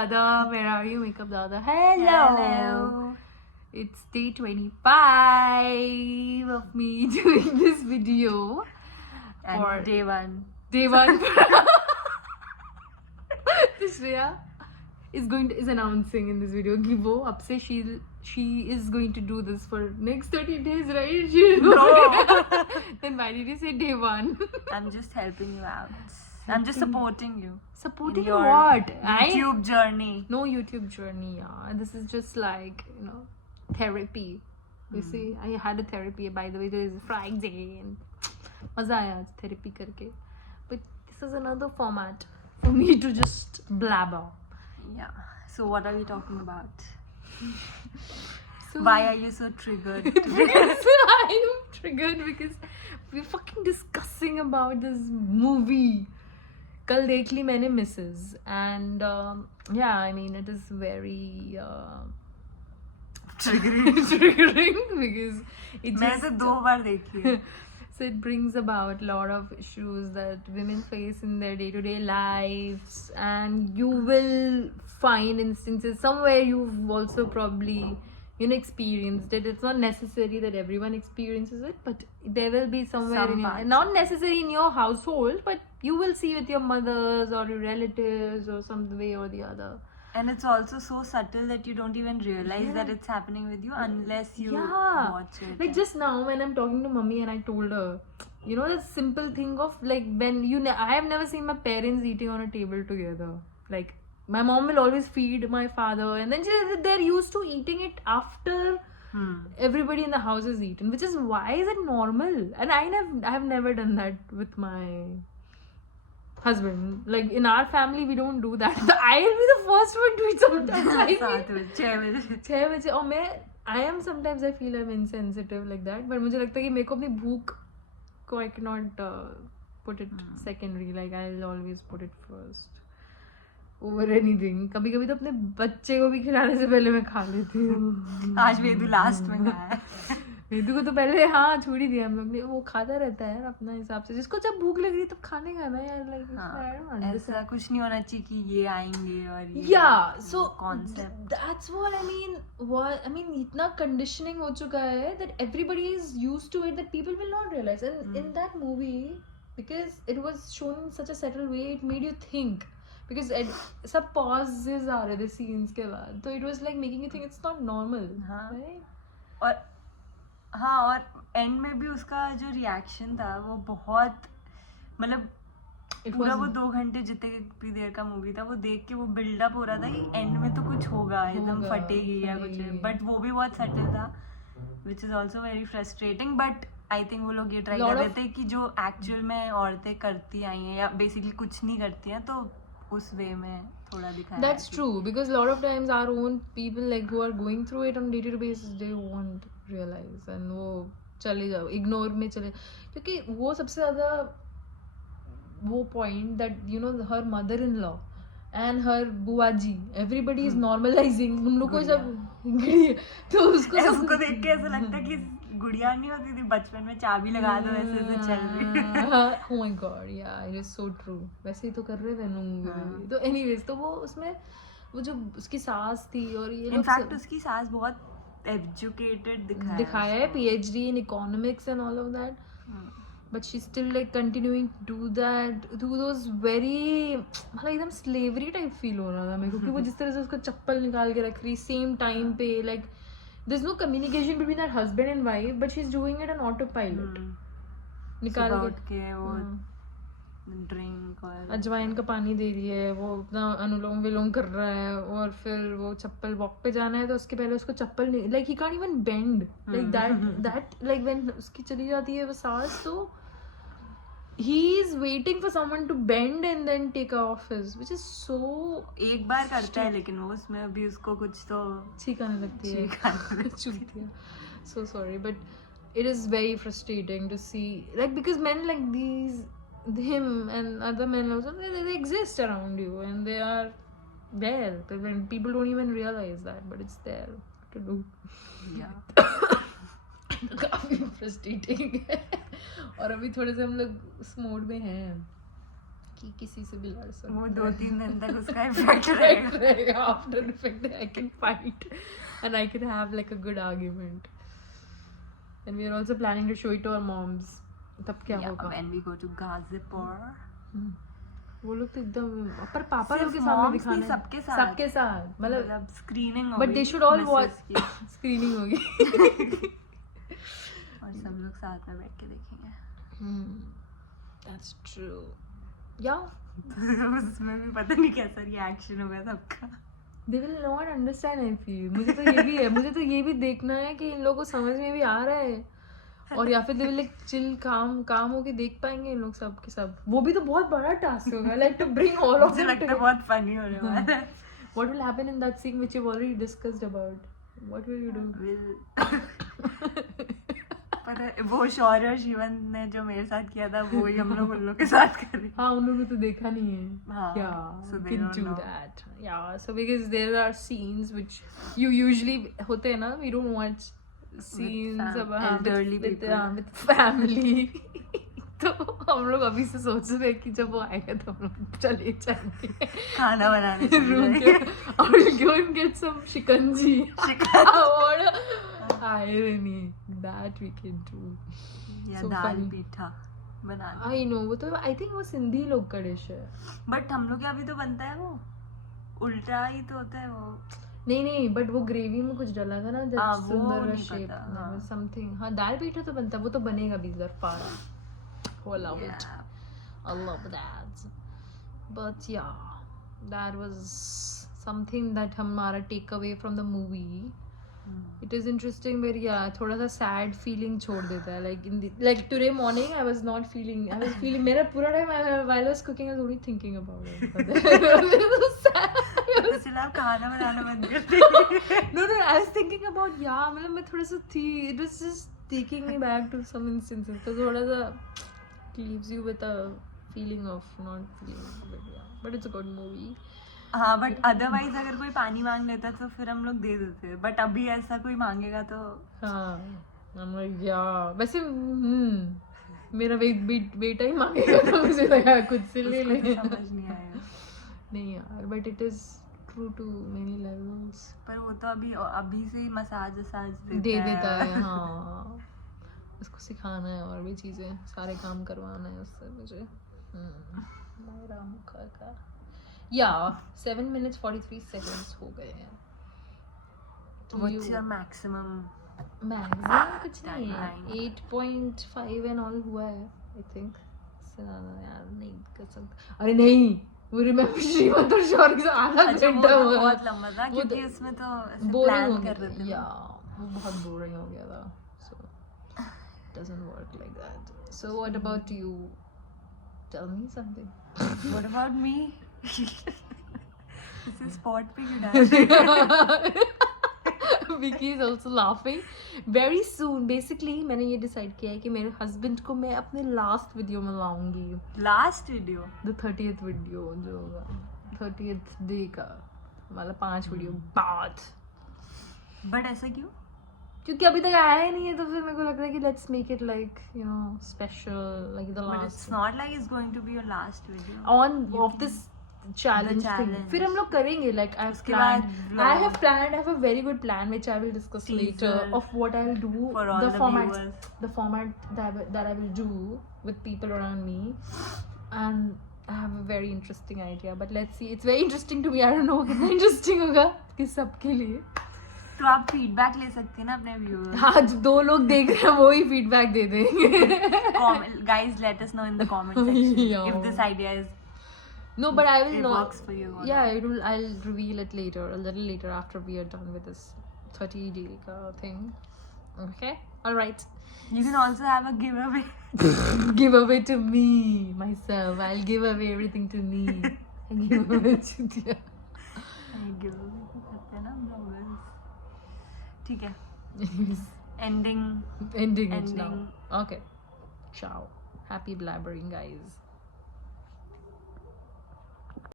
Dada, where are you, Makeup Dada? Hello. It's day 25 of me doing this video. And For day one. day one. Shreya is announcing in this video कि वो अब से she is going to do this for next 30 days, right? No. Then why did you say day one? I'm just helping you out. I'm just supporting you. Supporting in your what? YouTube journey. No YouTube journey, yeah. This is just like, therapy. You see, I had a therapy, by the way. There is Friday and maza aaya aaj therapy karke. But this is another format for me to just blabber. Yeah. So what are we talking about? So Why are you so triggered? because I am triggered because we're fucking discussing about this movie. कल देख ली मैंने Mrs. And yeah, I mean it is very triggering because it मैं just तो 2 बार देखी है. so it brings about a lot of issues that women face in their day-to-day lives, and you will find instances somewhere you've also probably experienced it. It's not necessary that everyone experiences it, but there will be somewhere Some in your, parts. not necessarily in your household, but you will see with your mothers or your relatives or some way or the other. And it's also so subtle that you don't even realize that it's happening with you unless you watch it. Like just now when I'm talking to mummy and I told her, the simple thing of like when I have never seen my parents eating on a table together. Like my mom will always feed my father, and then they're used to eating it after everybody in the house is eaten, which is why is it normal? And I have never done that with my husband. Like in our family we don't do that. I'll be the first one to eat sometimes. I feel 6 बजे और मैं I am sometimes I feel I'm insensitive like that, but मुझे लगता है कि मेरे को अपनी भूख को I cannot put it secondary. Like I'll always put it first over anything. कभी कभी तो अपने बच्चे को भी खिलाने से पहले मैं खा लेती हूँ. आज वेदू लास्ट में खाया है. वेदू को तो पहले छोड़ ही दिया हम लोग ने. वो खाता रहता है यार अपना हिसाब से. जिसको जब भूख लग रही है तब खाने का ना यार. Like ऐसा कुछ नहीं होना चाहिए कि ये आएंगे और ये. Yeah, so concept. that's what I mean. इतना conditioning हो चुका है that everybody is used to it that people will not realize. And in that movie, because it was shown in such a subtle way, it made you think. Because सब pauses आ रहे थे scenes के बाद, तो it was like making you think it's not normal. हाँ. और and में भी उसका जो रिएक्शन था वो बहुत मतलब पूरा वो 2 घंटे जितने भी देर का मूवी था वो देख के वो बिल्डअप हो रहा था कि एंड में तो कुछ होगा एकदम फटेगी या कुछ. बट वो भी बहुत सटल था, which is also very frustrating. But I think वो लोग ये ट्राई कर रहे थे कि जो एक्चुअल में औरतें करती आई हैं या बेसिकली कुछ नहीं करती हैं तो उस वे में थोड़ा दिखाया. That's true, because a lot of times our own people like who are going through it on day-to-day basis, they won't realize and वो चले जाओ इग्नोर में चले, क्योंकि वो सबसे ज़्यादा वो point that her mother-in-law and her बुआ जी, everybody is normalizing उन लोग को सब तो उसको देख के ऐसा लगता है कि गुड़िया नहीं होती थी बचपन में चाबी लगा दो ऐसे चल रही. Oh my god, yeah, it is so true. वैसे ही तो कर रहे थे मूवी. तो anyways तो वो उसमें वो जो उसकी सास थी और ये इनफैक्ट उसकी सास बहुत एजुकेटेड दिखाया है, PhD in economics and all of that. But she's still like continuing to do that, do those very मतलब एकदम slavery type feel हो रहा था मेरे को कि वो जिस तरह से उसको चप्पल निकाल के रख रही same time पे. like there's no communication between that husband and wife, but she's doing it on autopilot. निकाल के वो ड्रिंक और अजवाइन का पानी दे रही है, वो अपना अनुलोम विलोम कर रहा है और फिर वो चप्पल वॉक पे जाना है तो उसके पहले उसको चप्पल नहीं, like he can't even bend like that like when उसकी चली जाती है वो सांस तो he is waiting for someone to bend and then take off his, which is so. एक बार करता है लेकिन वो उसमें भी उसको कुछ तो छींक आने लगती है. So sorry, but it is very frustrating to see, like, because men like these, him and other men also, they exist around you and they are there, but when people don't even realize that, but it's there to do. Yeah. काफी frustrating है. और अभी थोड़े से हम लोग उस mode में हैं कि किसी से भी लड़ सकते वो 2-3 दिन तक उसका इफेक्ट रहेगा. After effect, I can fight and I can have like a good argument. And we are also planning to show it to our moms. तब क्या होगा? When we go to Gazipur. वो लोग तो एकदम पर पापा लोग के सिर्फ सामने moms दिखाना नहीं, है. सबके साथ. मतलब screening but they should all watch screening होगी. और सब लोग साथ में बैठ के देखेंगे. That's true. Yeah. उसमें भी पता नहीं कैसा रिएक्शन होगा सबका. They will not understand, I feel. मुझे तो ये भी देखना है कि इन लोगों को समझ में भी आ रहा है. और या फिर they will like chill काम होके देख पाएंगे इन लोग सब के सब. वो भी तो बहुत बड़ा टास्क होगा. Like to bring all of मुझे them लगता है together. बहुत फनी होने वाला है. What will happen in that scene which you've already discussed about? What will you do? पर वो शौर्य और शिवन ने जो मेरे साथ किया था वो ही हम लोग उन लोग के साथ करें. हाँ उन लोगों ने तो देखा नहीं है. हाँ, Yeah, so you they can don't do know. that. Yeah, so because there are scenes which you usually होते हैं ना, we don't watch scenes about elderly people. with family. तो हम लोग अभी से सोच रहे हैं कि जब वो आएगा तो हम लोग चले जाएंगे खाना बनाने रूम के और go and get some शिकंजी और irony that we can do. या So दाल funny. पीठा बनाना. I know वो तो I think वो सिंधी लोग का डिश है. बट हम लोग यहाँ भी तो बनता है वो उल्टा ही तो होता है वो. नहीं बट वो ग्रेवी में कुछ डला था ना जब हाँ, वो सुंदर नहीं शेप पता, हाँ. समथिंग. हाँ दाल पीठा तो बनता, वो तो बनेगा भी इधर पारा. Oh, I love it. I love that. But yeah, that was something that हमारा take away from the movie. It is interesting but yeah थोड़ा सा sad feeling छोड़ देता है. Like today morning I was feeling मेरा पूरा time while I was cooking I was only thinking about it. तो चला खाना बनाना बंद कर दे. No, I was thinking about मतलब मैं थोड़ा सा थी. It was just taking me back to some instances. तो थोड़ा सा leaves you with a feeling of not feeling but it's a good movie. हाँ बट अदरवाइज अगर कोई पानी मांग लेता तो फिर हम लोग दे देते. बट अभी ऐसा कोई मांगेगा तो हाँ I'm like वैसे मेरा बेटा ही मांगेगा तो मुझे लगा खुद से ले ले. समझ नहीं आया. नहीं यार but it is true to many levels. पर वो तो अभी से ही मसाज दे देता है. हाँ उसको सिखाना है और भी चीजें सारे काम करवाना है उससे मुझे. मेरा मुखा का 7 minutes 43 seconds हो गए हैं. What's your maximum? मैक्सिमम कुछ नहीं है. Timeline. 8.5 एंड ऑल हुआ है आई थिंक. यार नहीं कर सकता. अरे नहीं वो रिमेम्बर श्रीमंत और शौर्य से आधा घंटा हुआ. बहुत लंबा था वो क्योंकि उसमें तो बोरिंग हो प्लान गया कर रहे थे. या वो बहुत बोरिंग हो गया था. सो doesn't work like that. So what about you? Tell me something. What about me? इसे स्पॉट पे क्यों डाल. Vicky is also laughing. Very soon, basically मैंने ये डिसाइड किया है कि मेरे हस्बैंड को मैं अपने लास्ट वीडियो में लाऊंगी. Last video The 30th video जो होगा 30th डे का वाला 5 वीडियो बाद. बट ऐसा क्यों? क्योंकि अभी तक आया ही नहीं है तो फिर मेरे को लग रहा है कि let's make it like you know special like the But it's last not like it's going to be your last video. On off this challenge thing. challenge. फिर हम लोग करेंगे like I have उसके बाद planned. I have planned. I have a very good plan which I will discuss later Teaser of what I will do. for all the format, viewers. the format that I will do with people around me, and I have a very interesting idea. But let's see. It's very interesting to me. I don't know कितना interesting होगा कि सबके लिए. तो आप feedback ले सकते हैं ना अपने व्यूअर्स. हाँ जो 2 लोग देख रहे हैं वो ही फीडबैक दे देंगे. Guys, let us know in the comment section Yeah. if this idea is No, but I will it not. works for you or Yeah, I'll reveal it later, a little later after we are done with this 30-day thing. Okay, all right. You can also have a giveaway. Give away to me myself. I'll give away everything to me. I give away to you. giveaway करते हैं ना bloggers. ठीक है. Ending Ending it now. Ending. Okay. Ciao. Happy blabbering, guys.